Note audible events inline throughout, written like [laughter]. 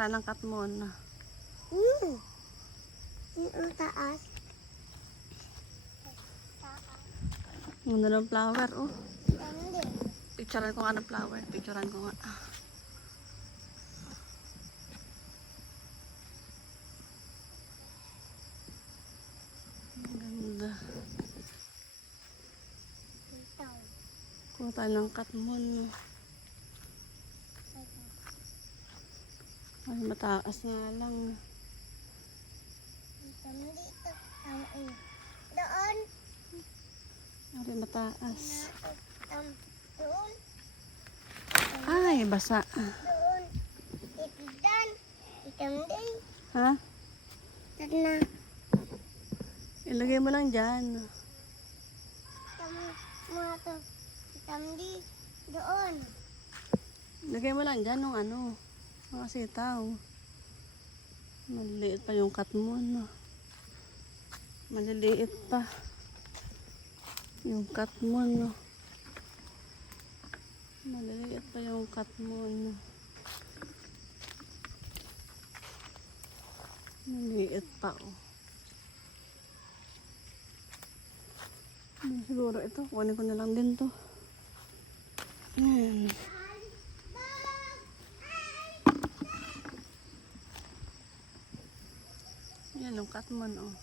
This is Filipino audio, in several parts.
Tanang katmon. Hmm. Yung taas. Ang ng flower, oh. Picturean ko nga ng flower. Picturean ko nga. Ang ganda. Kuha tayo ng katmon. Ay, mataas nga lang. Doon. Ay, mataas. Doon. Ay, basa. Doon. Ito din. Ha? Ito na. Ilagay mo lang dyan. Di. Doon. Ilagay mo lang dyan nung ano. Mga sitaw. Maliliit pa yung katmon. No? Maliliit pa. Yung katmon. No? Maliliit pa yung katmon. No? Maliliit pa oh. Siguro ito. Kunin ko na lang din to. Ayan. Yung katman oh.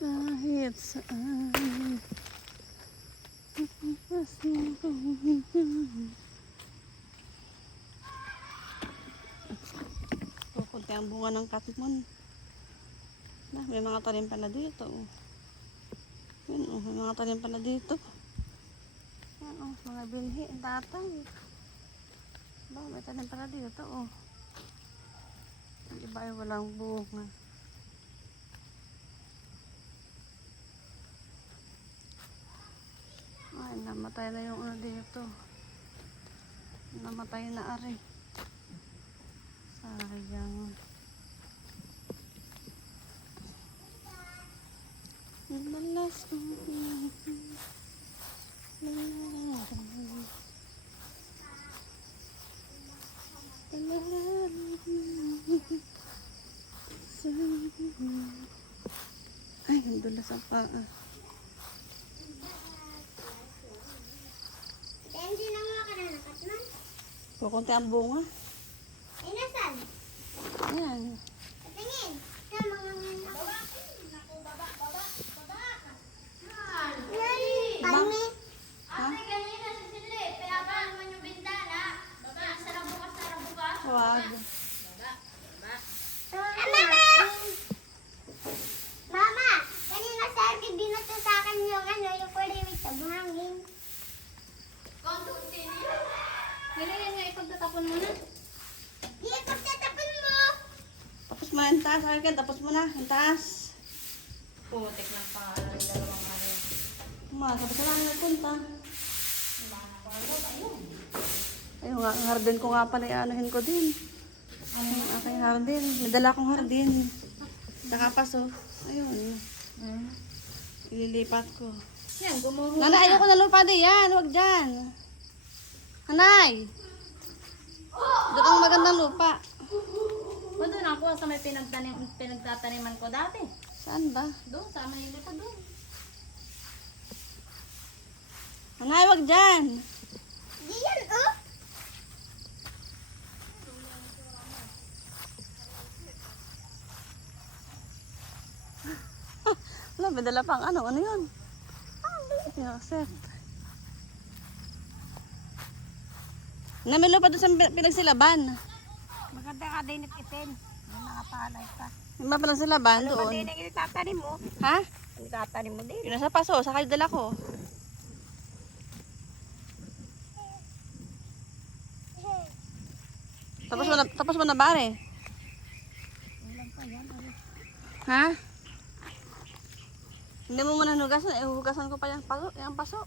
Kahit saan Pupunti ang bunga ng katmon. Na, may mga tanim pala dito. oh. Yan, oh, may mga tanim pala dito. Yan, oh, mga binhi, tatay. Ba, may tanim pala dito, oh. Ang iba ay walang bunga. Ay, namatay na yung ano dito. Namatay na ari. Sayang. Ay, ang paa. Hindi na mga kananakat man. Kukunti ang bunga. Ay, nasan? Ayan. Tingin. Sa mga mga Baba. Naku, baba, baba, baba. Palmi. Ha? kanina sa sili, pinabaan mo yung bintana. Baba, sara bukas, sara bukas. Ah, mama! Mama, kanina sa akin, binato sa akin yung ano, yung kulimit sa buhangin. Kontunti niya. Ganyan nga, ipagtatapon mo na. Di, pagtatapon mo! Tapos mo na yung. Akin, tapos mo na yung taas. Putik ng pangalan ng dalawang ano. Ma, tapos na lang nagpunta. Ayun nga, ang hardin ko nga pala, ianuhin ko din. Ang aking hardin. May dala akong hardin. Saka paso. Ayun. Ililipat ko. Yan, gumuho. Nanay, ayoko na lupa din yan. Huwag dyan. Nanay! Doon ang magandang lupa. O doon ako sa may pinagtanim, pinagtataniman ko dati. Saan ba? Doon, sa Manila ko doon. Nanay, huwag dyan. Di yan, oh! [laughs] Wala, may dala pang ano. Ano yun? Yoset. Na may lupa doon sa pin- pinagsilaban. Maganda ka din itin. May mga palay pa. May mga pinagsilaban doon. ang itatanim mo. Ha? Itatanim mo din. Yun nasa paso, sa kayo dala ko. Tapos mo na, tapos mo na bare. Ha? Hindi mo muna hugasan, eh, hugasan ko pa yung paso. Yung paso.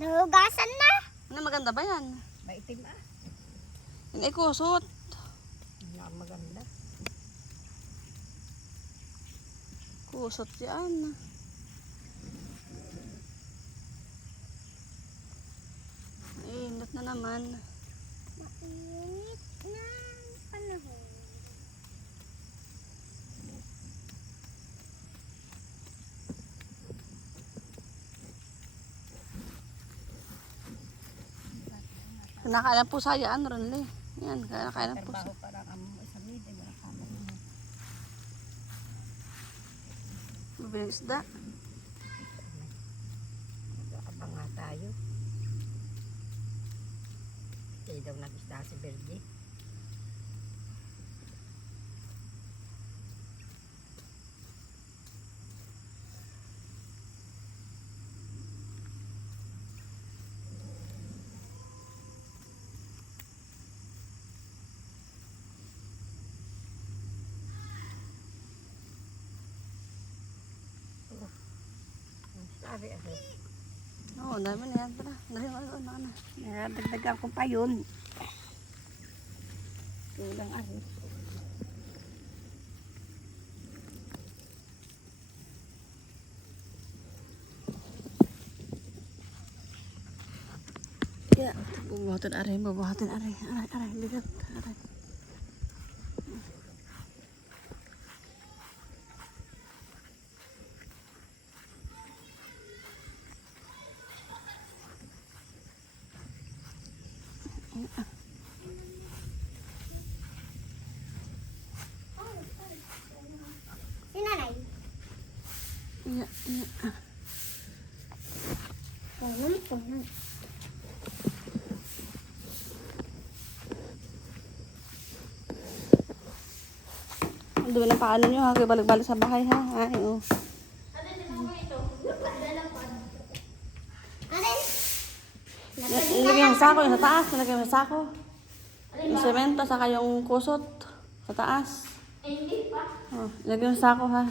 Nahugasan na. Ano maganda ba yan? Maitim ah. Yan ay kusot. Wala maganda. Kusot yan. Init na naman. Mainit Kinakain po sayaan ron li. Yan, kinakain po sa... Kami. Bibiling isda. Abang nga tayo. Hindi daw nag-isda si Berdi. Sabi ako. Oo, oh, dami na yan. Tara, dali mo. Ano, ano. Nagdagdag ako pa yun. Kulang ari. Kaya, bubuhatin aray, bubuhatin aray. Aray, aray, bigat. Aray. Dumi ng paano nyo ha. Kaya balik-balik sa bahay ha. Ay, oh. Ate, di mo ito. Dalapan. Aray. Yan, Ilagay yung sako, yung sa taas. Ilagay yung sako. Yung semento, saka yung kusot. Sa taas. Eh, hindi pa. Oh, ilagay yung sako ha.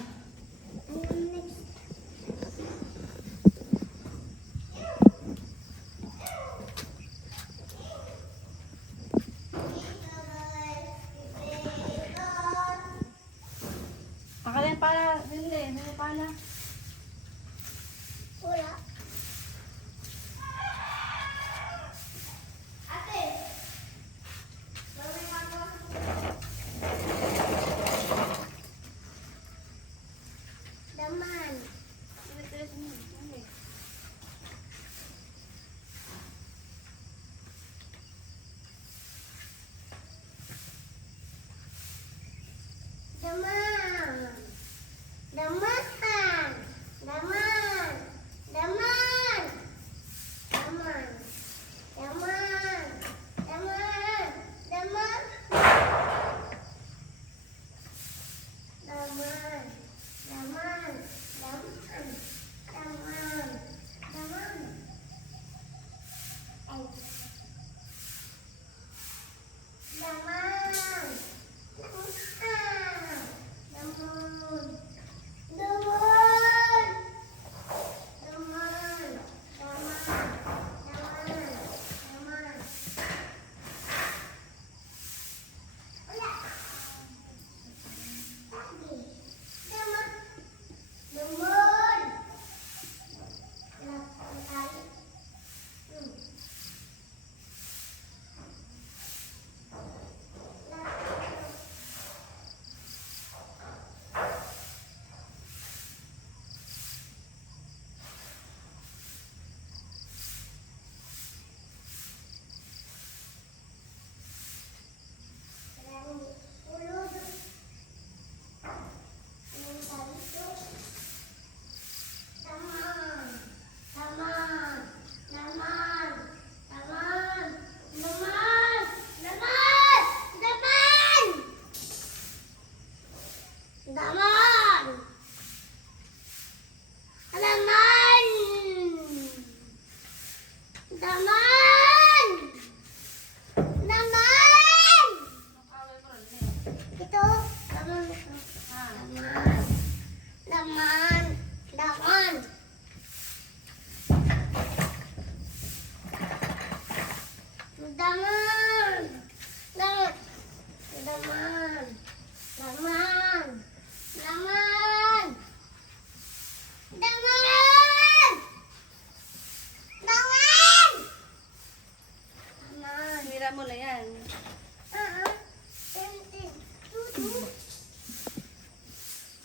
Alam mo na yan.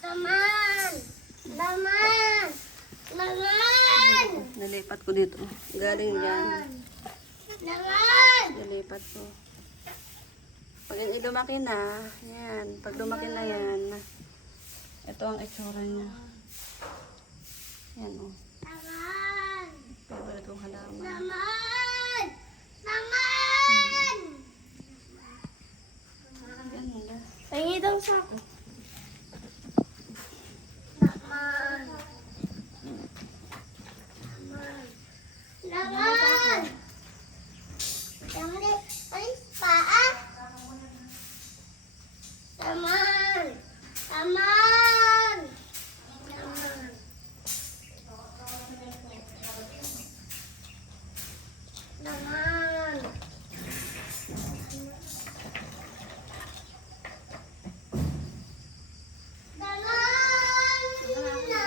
Laman. Laman. Laman. Nalipat ko dito. Galing dyan. Laman. Nilipat ko. Pag yung lumaki na, yan. Pag lumaki na yan, ito ang itsura niya. Yan o. Oh. Laman. Favorite kong halaman. Laman. Laman. Ganda. Pahingi daw sa akin. Laman. Laman. Laman. Laman. Ay, paa. Laman. Laman. Laman. Laman. Laman na.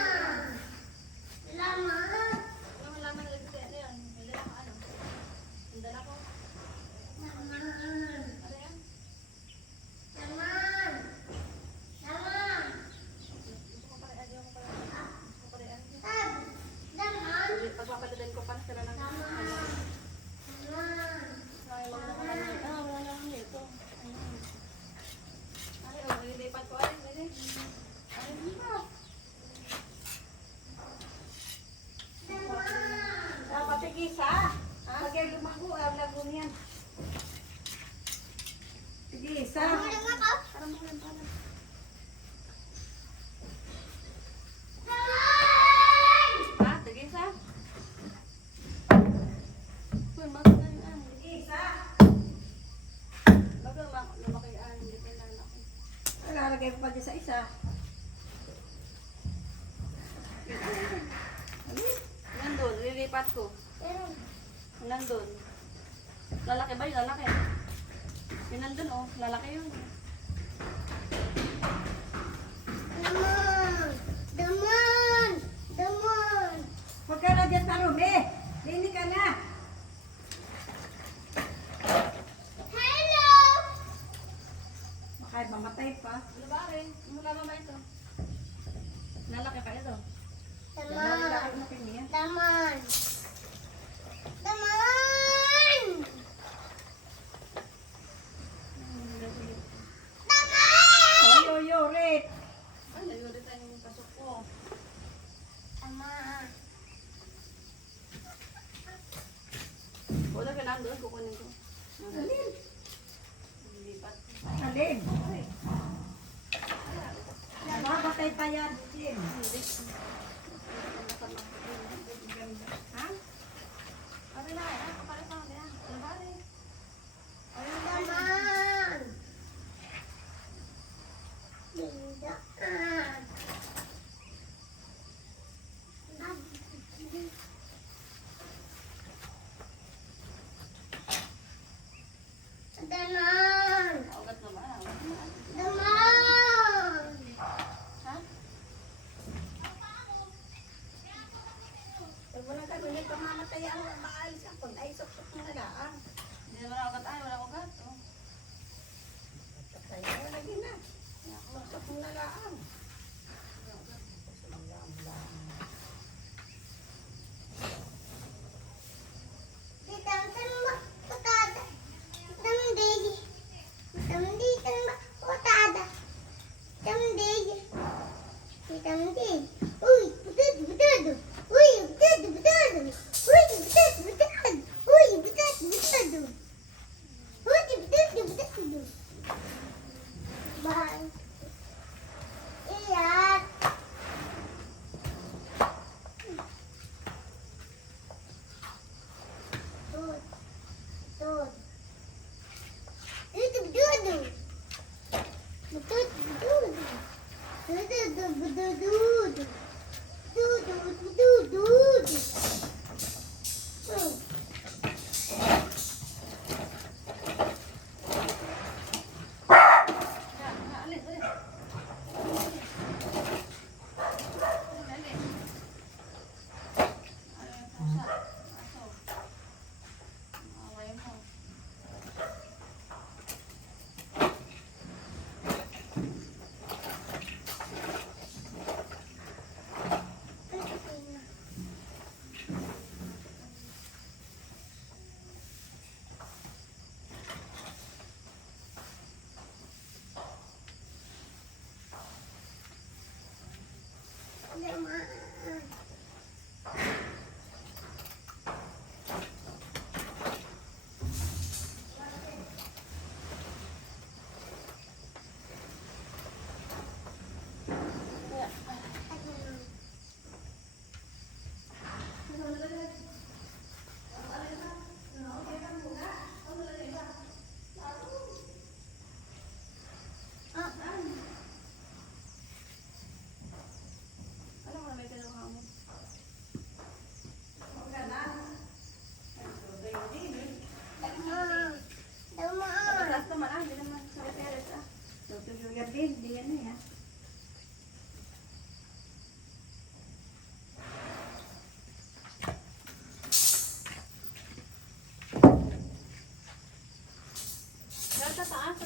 Laman. Ano halaman na lagi ano yan? May dala ko ano? Ang dala ko. Laman. Ano yan? Laman. Laman. Gusto ko pare, ayaw ko pare. Gusto ko pare, ano? Tab. Laman. Pagpapalitan ko pa sila ng ano. Laman. Ay, wala na naman. Ah, wala na naman ito. Ayun. Ay, oh, nililipat ko. Ay, ay, ay. Ay, hirap. Dapat tigisa. Pag yung lumago, ah, lago niyan. Tigisa. Laman ako. Parang mo lang, parang. Laman. Ha? Tigisa? Uy, maganda yung ano. Tigisa. Bago luma- lumaki yung ano, hindi ko lalaki. Lalagay ko pa dyan sa isa. Nandun, lilipat ko. Nandun. Lalaki ba yun? Lalaki. Yun nandun oh, lalaki yun. Laman. Laman. Laman. Huwag ka na dyan marumi. Lini ka na. Hello. Baka mamatay pa. Ano ba rin? Mula ba ito? Lalaki pa ito. Laman. Lalaki na kanya. Laman. Laman. Laman. Oy, oy, oy, Rick. Ay, layo rin tayo yung pasok ko. Laman. Ka nandun, kukunin ko. Alin? Lilipat. Alin? Mamatay pa yan. Jim. Hindi.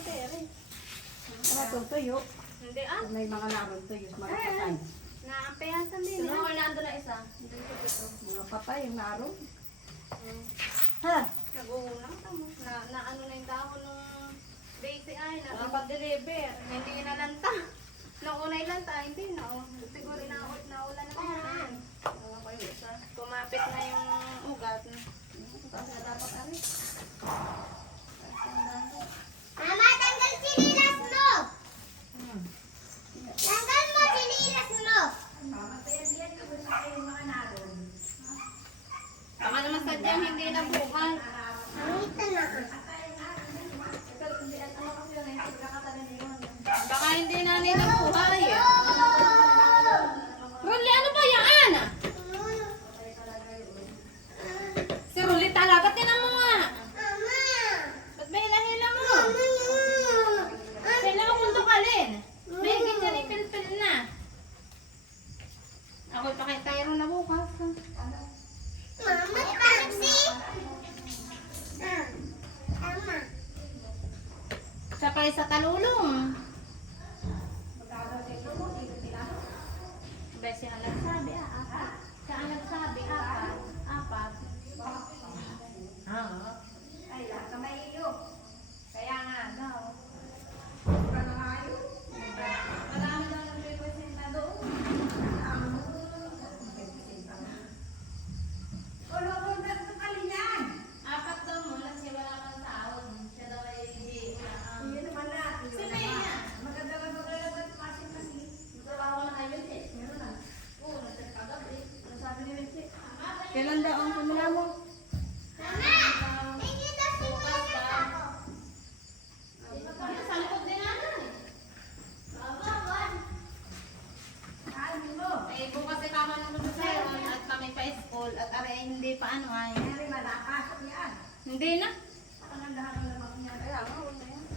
Ano tutuyo? Hindi ah. May mga naroon tuyo, mga patay. Naampayasan din. Sino ko nando na isa? Hindi ko. Mga patay, yung naroon. Hmm. Ha? Nag-uulang tamo. Na, na ano na yung dahon nung daisy ay na napag-deliver. Hindi nalanta. Nung una ilanta, hindi na. Siguro inaot na ulan na naman. Oo, kayo isa. Kumapit na yung ugat. Tapos na dapat ari. Mama, tanggal sinilas mo! Tanggal mo sinilas mo! Baka naman sadyang hindi na bukas. Ito na. Baka hindi na nila buhay. Rolly, ano ba yan? Si Rolly talaga, tinan mo nga. Mama! Ba't ba hila-hila mo? Mama! Kailangan mong tukalin. May ganyan ay pilpil na. Ako ipakita yun na bukas. Mama, taxi! Ah, Tama. Siya pa sa talulong. Besi ang nagsabi, ah, apat. Siya ang nagsabi, apat. Apat. Ah. Ay, lahat na may iyo. Kaya nga daw. Mura na nga yun. Marami daw nagrepresent na doon. Ulo, ulo, dito kalinyan. Apat daw mo, kasi wala kang taon. Siya daw ay hindi na. Yun naman na. yun Si naman. Maya. Maganda lang maganda lang kasi kasi. Trabaho na kayo eh. Meron na. Oo, nasa kagabi. Nasabi ni Wensi. Kailan daw ang pamila mo? Mama! Tingin na sinilas ako. Ano, sa likod din natin eh. Mama, one. Ano mo? Eh, bukas ay tama na naman sa at kami pa school at aray hindi pa ano ay. Kaya malakas yan. Hindi na. Pangandahan ng lamang yan.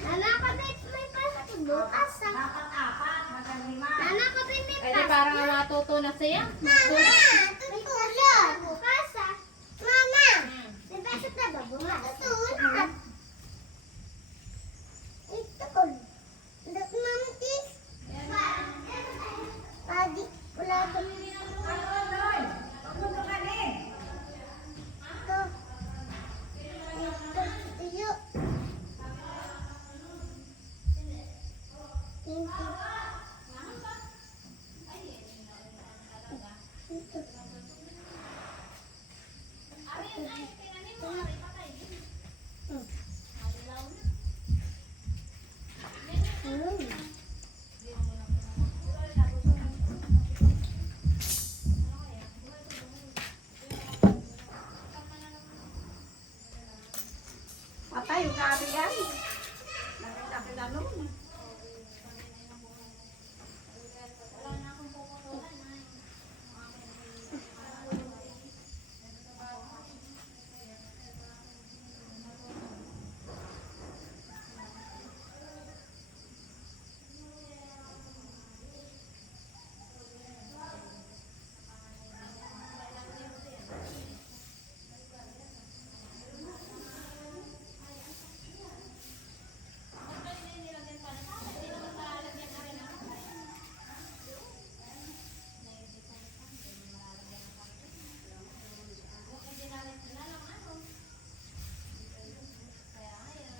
Nana, kapit may pasok bukas ah. Dapat apat, hanggang lima. Nana, kapit may Eh, di parang matuto na siya. Mama! Tutulog! Bukas ah. Mama! Hmm. May pasok na ba bukas? Tutulog.